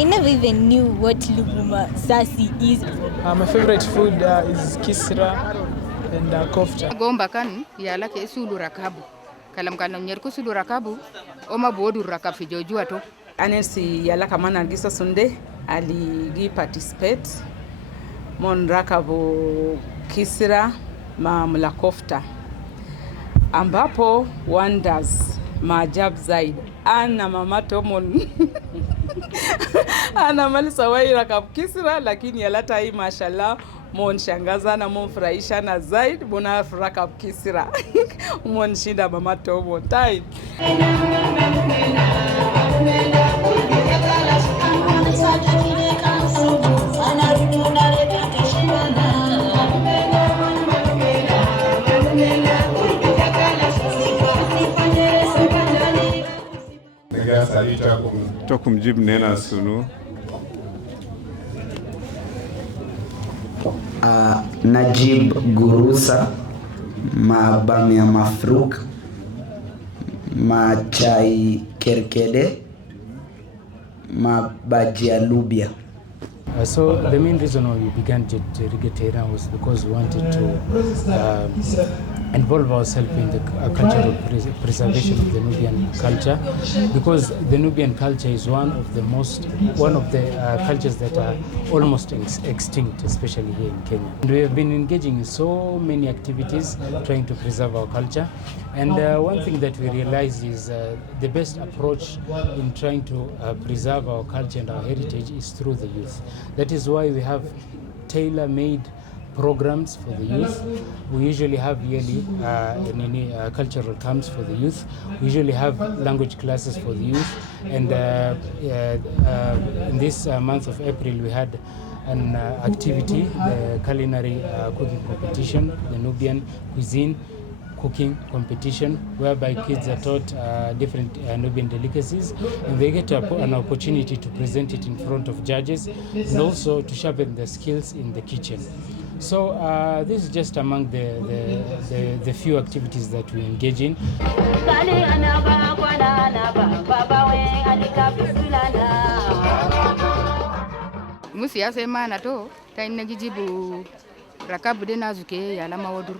I never even knew what luguma sasi is. My favorite food is kisra and kofta. Gomba kan yala ke sulu rakabu. Kalam nyerku sulu rakabu oma bodu rakab fi jojua to. Anesi yala kamana Nargisa Sunday aligi participate mon rakabu kisra mla kofta ambapo wonders maajabu zaidi ana mama Tomon ana mali sawai rakab kisra, lakini yalata hii mashallah mon shangaza na mon furahisha na zaidi bona rakab kisra mon shinda mama Tomon tai. Tokum jib nena sunu. Najib Gurusa, Bamia Mafruk, Chai Kerkede, Bajia Lubia. So the main reason why we began to irrigate Tehran was because we wanted to involve ourselves in the cultural preservation of the Nubian culture, because the Nubian culture is one of the cultures that are almost extinct, especially here in Kenya. And we have been engaging in so many activities trying to preserve our culture. And one thing that we realized is the best approach in trying to preserve our culture and our heritage is through the youth. That is why we have tailor-made programs for the youth. We usually have yearly cultural camps for the youth. We usually have language classes for the youth. And in this month of April, we had an activity, the culinary cooking competition, the Nubian cuisine cooking competition, whereby kids are taught different Nubian delicacies, and they get an opportunity to present it in front of judges and also to sharpen their skills in the kitchen. So this is just among the few activities that we engage in. Musi ya sema na to ta nagijibu rakabu de nazuke ya lama wadur.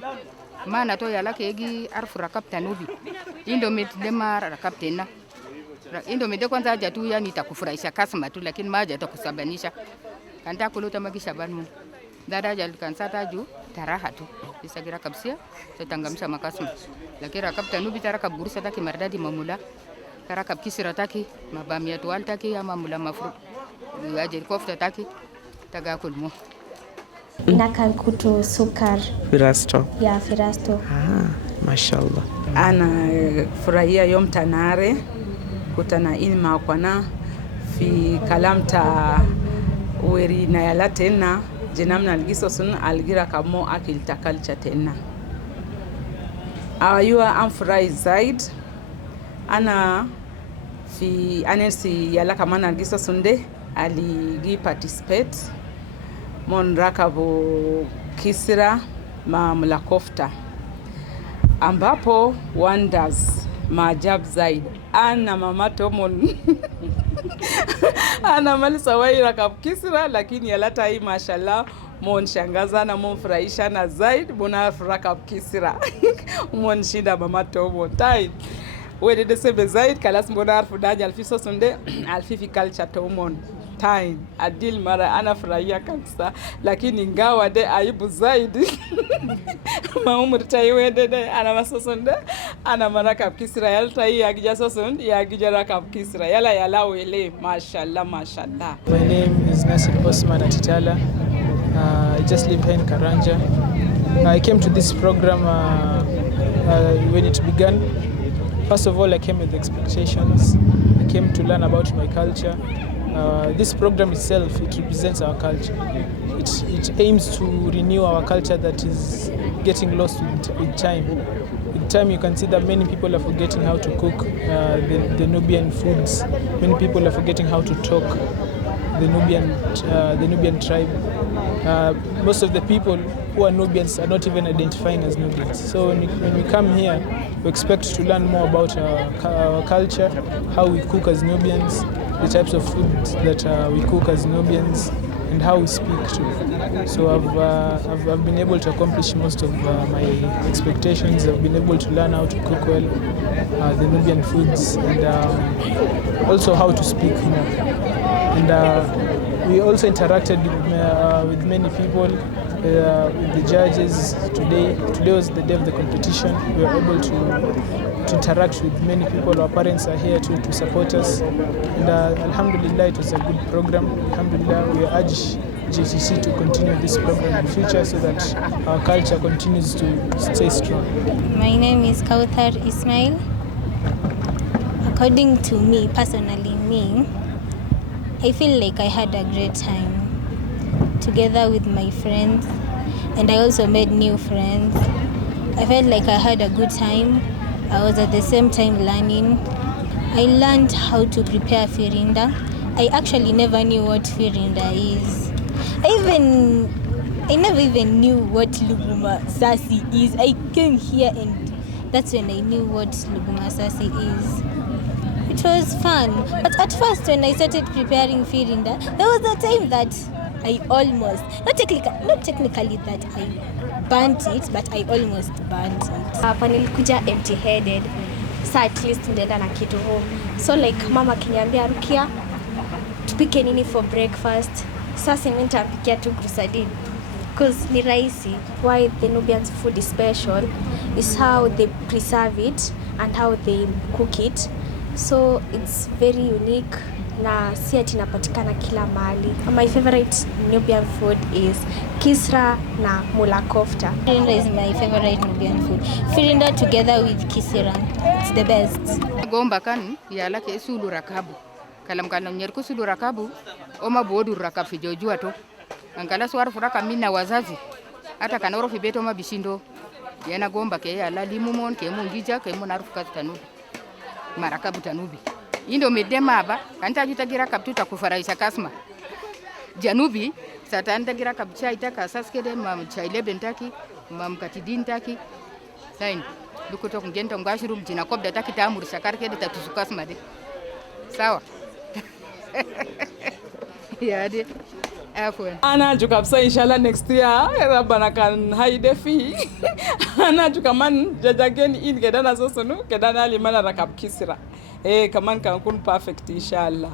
Mana to yala kegi arfu rakab tanubi indomit dema rakab tena indomit de kwanza jatu ya nitakufurahisha kasma tu, lakini maja takusabanisha kanta kuluta magisha banmu dada jal kansata ju taraha tu isagira kabsia tatangamsha makasma, lakini rakab tanubi tarakab bursa taki mardadi mamula tarakab kisira taki mabamia tual taki ya mamula mafru ajir kofta taki tagakulmu. Nakan kutu sukar. Firasto. Ya firasto. Mashallah. Ana furahia yom tanare kutana ilma kwana fi kalamta weri na yala tena jenamna algiso sun algira kamo akilta culture tena. Awayua amfurai zaid ana fi anesi yala kamana algiso sunde aligi participate mon rakabu kisra mla kofta ambapo wonders maajabu zaidi ana mama Tomon ana mali sawai rakabu kisra, lakini yalata hii mashallah mon shangaza na mon furahisha na zaidi bona rakabu kisra mon shinda mama Tomon tai wede de sebe zaidi kalas mbona arfu daja alfiso sunde alfifi culture Tomon time adil mara ana furahia kabisa, lakini ingawa de aibu zaidi maumur taiwede de ana masosonde ana maraka kisra yalta hii agija sosonde ya agija raka kisra yala wele mashallah. My name is Nasir Osman Atitala. I just live here in Karanja. I came to this program when it began. First of all, I came with expectations. I came to learn about my culture. This program itself, it represents our culture. It aims to renew our culture that is getting lost with time. With time, you can see that many people are forgetting how to cook the Nubian foods. Many people are forgetting how to talk the Nubian tribe. Most of the people who are Nubians are not even identifying as Nubians. So when we come here, we expect to learn more about our culture, how we cook as Nubians, the types of food that we cook as Nubians and how we speak too. So I've been able to accomplish most of my expectations. I've been able to learn how to cook well, the Nubian foods, and also how to speak more. And we also interacted with many people, with the judges. Today was the day of the competition. We were able to interact with many people. Our parents are here to support us. And Alhamdulillah, it was a good program. Alhamdulillah, we urge GTC to continue this program in the future so that our culture continues to stay strong. My name is Kauthar Ismail. According to me, personally, I feel like I had a great time together with my friends, and I also made new friends. I felt like I had a good time. I was at the same time learning. I learned how to prepare firinda. I actually never knew what firinda is. I never even knew what luguma sasi is. I came here and that's when I knew what luguma sasi is. It was fun, but at first when I started preparing firinda, there was a time that I almost, not technically that I burnt it, but I almost burnt it. Hapa nilikuja empty-headed, so at least ndaenda na kitu home. So like mama kiniambia Rukia, tupike nini for breakfast? Sasa mimi nitapikia tu crusadine. Because ni rahisi. Why the Nubian food is special is how they preserve it and how they cook it. So it's very unique na si ati inapatikana kila mahali. My favorite Nubian food is kisra na mula kofta. Firinda is my favorite Nubian food. Firinda together with kisra, it's the best. Gomba kan yala ke sulu rakabu. Kalam kalam nyerku sulu rakabu, oma bodu rakab fi jojua to. Angala swar furaka mina wazazi. Hata kanoro fi beto ma bishindo. Yana gomba ke yala limumon ke mungija ke monarufuka tanubi. Marakabu tanubi. Indo medema aba kanta jitagira kaptuta kufaraisha kasma. Janubi satanda gira kapcha itaka saskede mam chaile bentaki mam katidin taki. Lain dukuto kungenta ngashiru mjina kobda taki tamur shakarke de tatusukasma de. Sawa. Ya de. Afwan. Ana jukapsa inshallah next year rabana kan haide fi. Ana jukaman jajageni in gedana sosonu kedana limana rakab kisra. Kaman kan kun perfect inshallah.